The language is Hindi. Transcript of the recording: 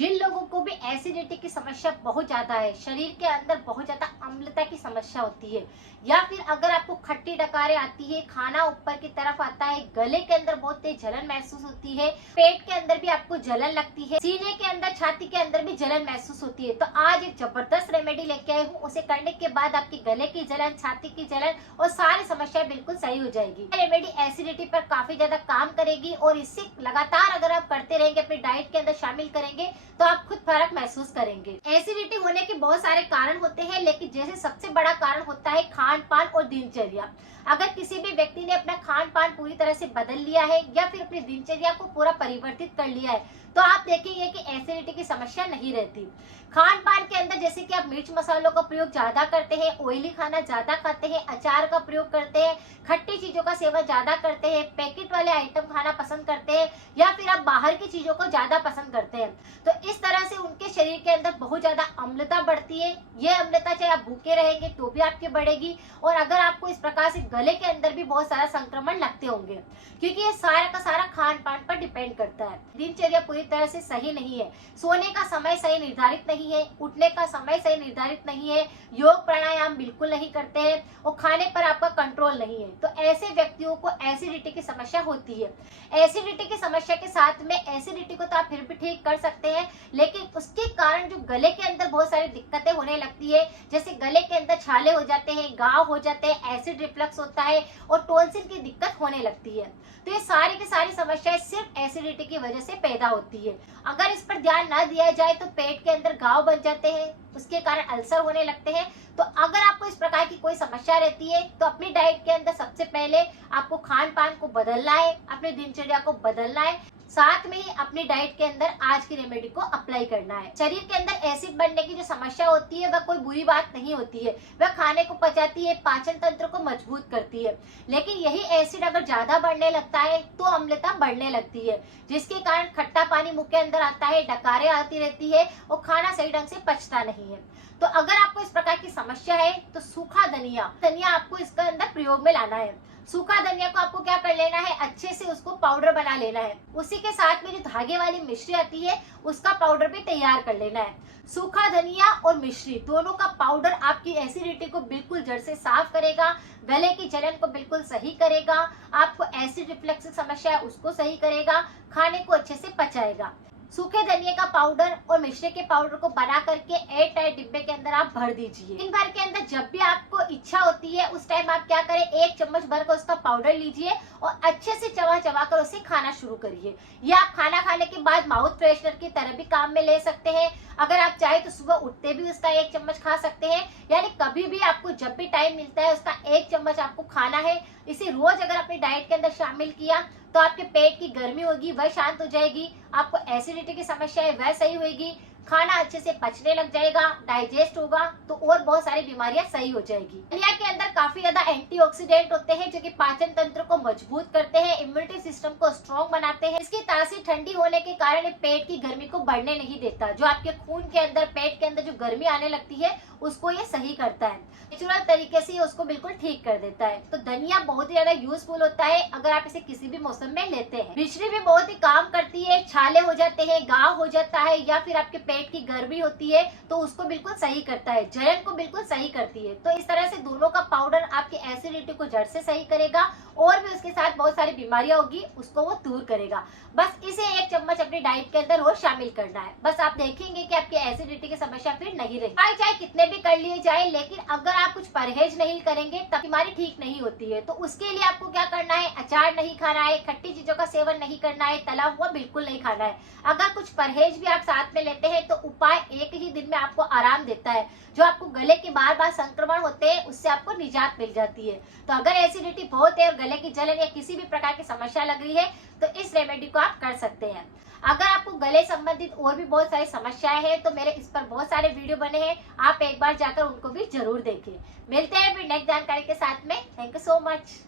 जिन लोगों को भी एसिडिटी की समस्या बहुत ज्यादा है, शरीर के अंदर बहुत ज्यादा अम्लता की समस्या होती है, या फिर अगर आपको खट्टी डकारें आती है, खाना ऊपर की तरफ आता है, गले के अंदर बहुत तेज जलन महसूस होती है, पेट के अंदर भी आपको जलन लगती है, सीने के अंदर, छाती के अंदर भी जलन महसूस होती है, तो आज एक जबरदस्त रेमेडी लेके आई हूँ। उसे करने के बाद आपकी गले की जलन, छाती की जलन और सारी समस्याएं बिल्कुल सही हो जाएगी। रेमेडी एसिडिटी पर काफी ज्यादा काम करेगी और इससे लगातार अगर आप करते रहेंगे, अपनी डाइट के अंदर शामिल करेंगे, तो आप खुद फर्क महसूस करेंगे। एसिडिटी होने के बहुत सारे कारण होते हैं, लेकिन जैसे सबसे बड़ा कारण होता है खान पान और दिनचर्या। अगर किसी भी व्यक्ति ने अपना खान पान पूरी तरह से बदल लिया है या फिर अपनी दिनचर्या को पूरा परिवर्तित कर लिया है, तो आप देखेंगे कि एसिडिटी की समस्या नहीं रहती। खान पान के अंदर जैसे कि आप मिर्च मसालों का प्रयोग ज्यादा करते हैं, ऑयली खाना ज्यादा खाते हैं, अचार का प्रयोग करते हैं, खट्टी चीजों का सेवन ज्यादा करते हैं, पैकेट वाले आइटम खाना पसंद करते हैं, या फिर आप बाहर की चीजों को ज्यादा पसंद करते हैं, तो इस तरह से उनके शरीर के अंदर बहुत ज्यादा अम्लता बढ़ती है। ये अम्लता चाहे आप भूखे रहेंगे तो भी आपके बढ़ेगी, और अगर आपको इस प्रकार से गले के अंदर भी बहुत सारा संक्रमण लगते होंगे, क्योंकि ये सारा का सारा खान पान पर डिपेंड करता है। दिनचर्या पूरी तरह से सही नहीं है, सोने का समय सही निर्धारित नहीं है, उठने का समय सही निर्धारित नहीं है, योग प्राणायाम बिल्कुल नहीं करते हैं और खाने पर आपका कंट्रोल नहीं है, तो ऐसे व्यक्तियों को एसिडिटी की समस्या होती है। एसिडिटी की समस्या के साथ में एसिडिटी को तो आप फिर भी ठीक कर सकते हैं, लेकिन उसके कारण जो गले के अंदर बहुत सारी दिक्कतें होने लगती है, जैसे गले के अंदर छाले हो जाते हैं, घाव हो जाते हैं, एसिड रिफ्लक्स होता है और टॉन्सिल की दिक्कत होने लगती है। तो ये सारी की सारी समस्याएं सिर्फ एसिडिटी की वजह से पैदा होती है। अगर इस पर ध्यान ना दिया जाए तो पेट के अंदर घाव बन जाते हैं, उसके कारण अल्सर होने लगते हैं। तो अगर आपको इस प्रकार की कोई समस्या रहती है, तो अपनी डाइट के अंदर सबसे पहले आपको खान पान को बदलना है, अपनी दिनचर्या को बदलना है, साथ में ही अपनी डाइट के अंदर आज की रेमेडी को अप्लाई करना है। शरीर के अंदर एसिड बनने की जो समस्या होती है वह कोई बुरी बात नहीं होती है, वह खाने को पचाती है, पाचन तंत्र को मजबूत करती है, लेकिन यही एसिड अगर ज्यादा बढ़ने लगता है तो अम्लता बढ़ने लगती है, जिसके कारण खट्टा पानी मुंह के अंदर आता है, डकारें आती रहती है और खाना सही ढंग से पचता नहीं है। तो अगर आपको इस प्रकार की समस्या है तो सूखा धनिया आपको इसके अंदर प्रयोग में लाना है। सूखा धनिया को आपको क्या कर लेना है, अच्छे से उसको पाउडर बना लेना है। उसी के साथ में जो धागे वाली मिश्री आती है उसका पाउडर भी तैयार कर लेना है। सूखा धनिया और मिश्री दोनों का पाउडर आपकी एसिडिटी को बिल्कुल जड़ से साफ करेगा, गले की जलन को बिल्कुल सही करेगा, आपको एसिड रिफ्लक्स की समस्या है उसको सही करेगा, खाने को अच्छे से पचाएगा। सूखे धनिया का पाउडर और मिश्री के पाउडर को बना करके एयर टाइट डिब्बे के अंदर आप भर दीजिए। दिन भर के अंदर जब भी आपको इच्छा होती है उस टाइम आप क्या करें, 1 चम्मच भर कर उसका पाउडर लीजिए और अच्छे से चबा चबा कर उसे खाना शुरू करिए। या आप खाना खाने के बाद माउथ फ्रेशनर की तरह भी काम में ले सकते हैं। अगर आप चाहे तो सुबह उठते भी उसका 1 चम्मच खा सकते हैं, यानी कभी भी आपको जब भी टाइम मिलता है उसका 1 चम्मच आपको खाना है। इसे रोज अगर अपनी डाइट के अंदर शामिल किया तो आपके पेट की गर्मी होगी वह शांत हो जाएगी, आपको एसिडिटी की समस्या है वह सही होगी, खाना अच्छे से पचने लग जाएगा, डाइजेस्ट होगा, तो और बहुत सारी बीमारियां सही हो जाएगी। धनिया के अंदर काफी ज्यादा एंटीऑक्सीडेंट होते हैं जो कि पाचन तंत्र को मजबूत करते हैं, इम्यूनिटी सिस्टम को स्ट्रॉन्ग बनाते हैं। इसकी तासीर ठंडी होने के कारण ये पेट की गर्मी को बढ़ने नहीं देता। जो आपके खून के अंदर, पेट के अंदर जो गर्मी आने लगती है उसको ये सही करता है, नेचुरल तरीके से उसको बिल्कुल ठीक कर देता है। तो धनिया बहुत ही ज्यादा यूजफुल होता है अगर आप इसे किसी भी मौसम में लेते हैं। मिश्री भी बहुत ही काम करती है, छाले हो जाते हैं, घाव हो जाता है, या फिर आपके पेट की गर्मी होती है तो उसको बिल्कुल सही करता है, जलन को बिल्कुल सही करती है। तो इस तरह से दोनों का पाउडर आपकी एसिडिटी को जड़ से सही करेगा और भी उसके साथ बहुत सारी बीमारियां होगी उसको वो दूर करेगा। बस इसे 1 चम्मच अपनी डाइट के अंदर रोज शामिल करना है। बस आप देखेंगे कि आपकी एसिडिटी की समस्या फिर नहीं रहेगी। चाहे कितने भी कर लिए जाए, लेकिन अगर आप कुछ परहेज नहीं करेंगे तब बीमारी ठीक नहीं होती है। तो उसके लिए आपको क्या करना है, अचार नहीं खाना है, खट्टी चीजों का सेवन नहीं करना है, तला हुआ बिल्कुल नहीं खाना है। अगर कुछ परहेज भी आप साथ में लेते हैं तो उपाय एक ही दिन में आपको आराम देता है। जो आपको गले के बार बार संक्रमण होते हैं उससे आपको निजात मिल जाती है। तो अगर एसिडिटी बहुत है और गले की जलन या किसी भी प्रकार की समस्या लग रही है तो इस रेमेडी को आप कर सकते हैं। अगर आपको गले संबंधित और भी बहुत सारी समस्याएं हैं तो मेरे इस पर बहुत सारे वीडियो बने हैं, आप एक बार जाकर उनको भी जरूर देखें। मिलते हैं फिर नेक्स्ट जानकारी के साथ में। Thank you so much.